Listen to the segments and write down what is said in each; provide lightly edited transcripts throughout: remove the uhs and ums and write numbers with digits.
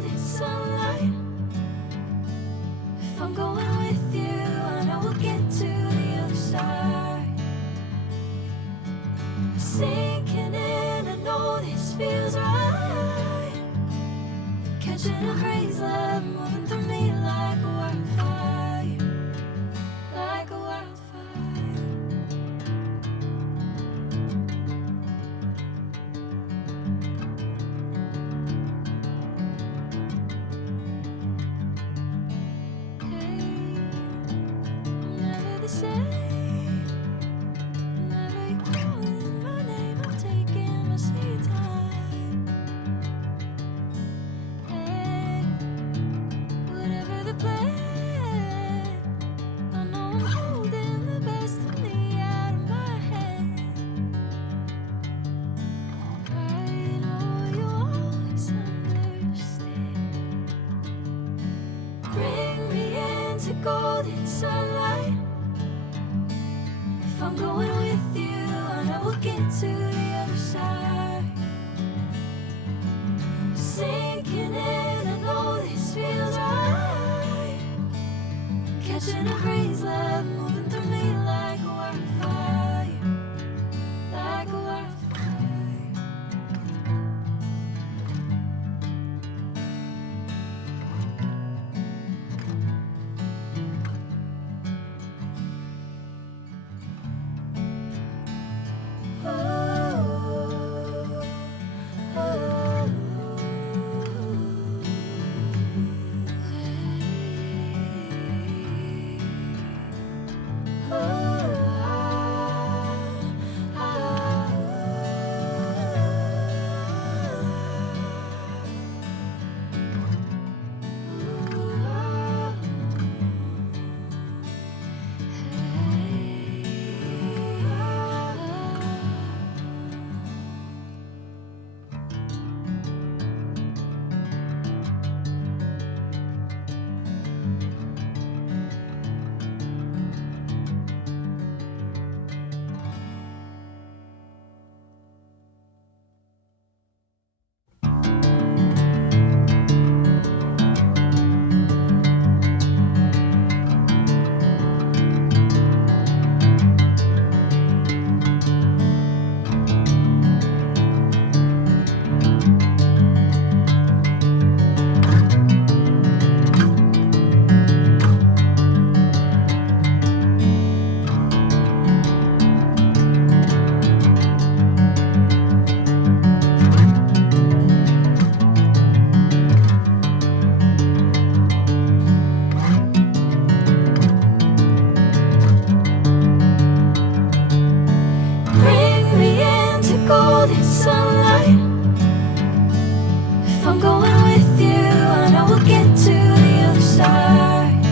golden sunlight. If I'm going with you, I know we'll get to the other side. Sinking in, I know this feels right. Catching a crazy love moving through me like a wildfire, like a wildfire. Golden sunlight. If I'm going with you, I know we'll get to the other side. Sinking in, I know this feels right. Catching a crazy love moving through me like a wildfire, like a wildfire. Golden sunlight. If I'm going with you, I know we'll get to the other side.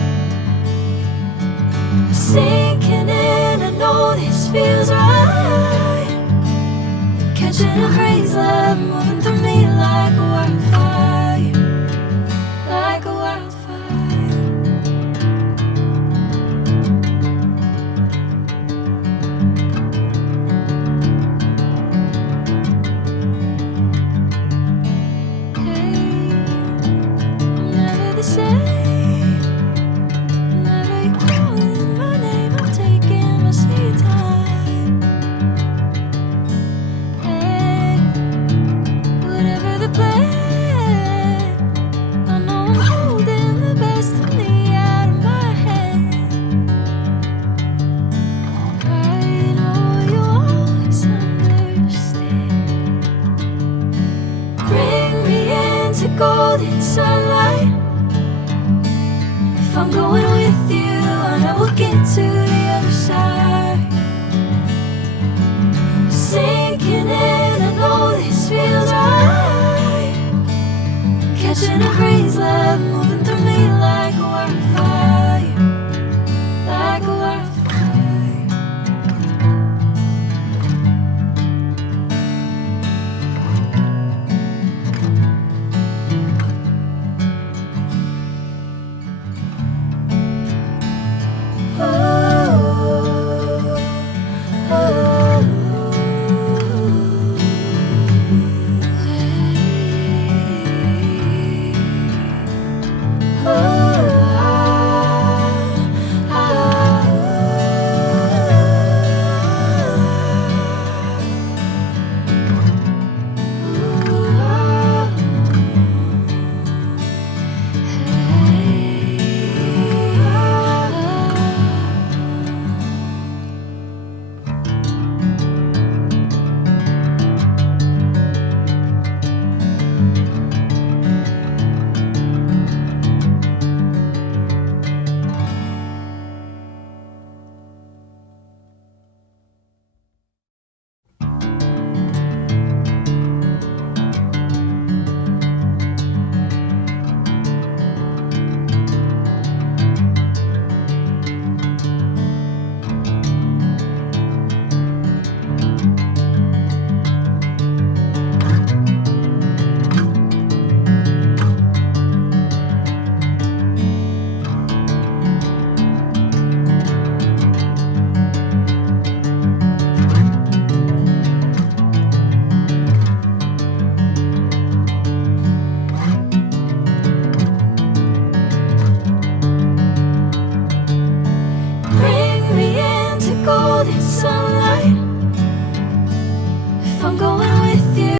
Sinking in, I know this feels right. Catching a crazy love moving through me like a wildfire, like a wildfire. I'm going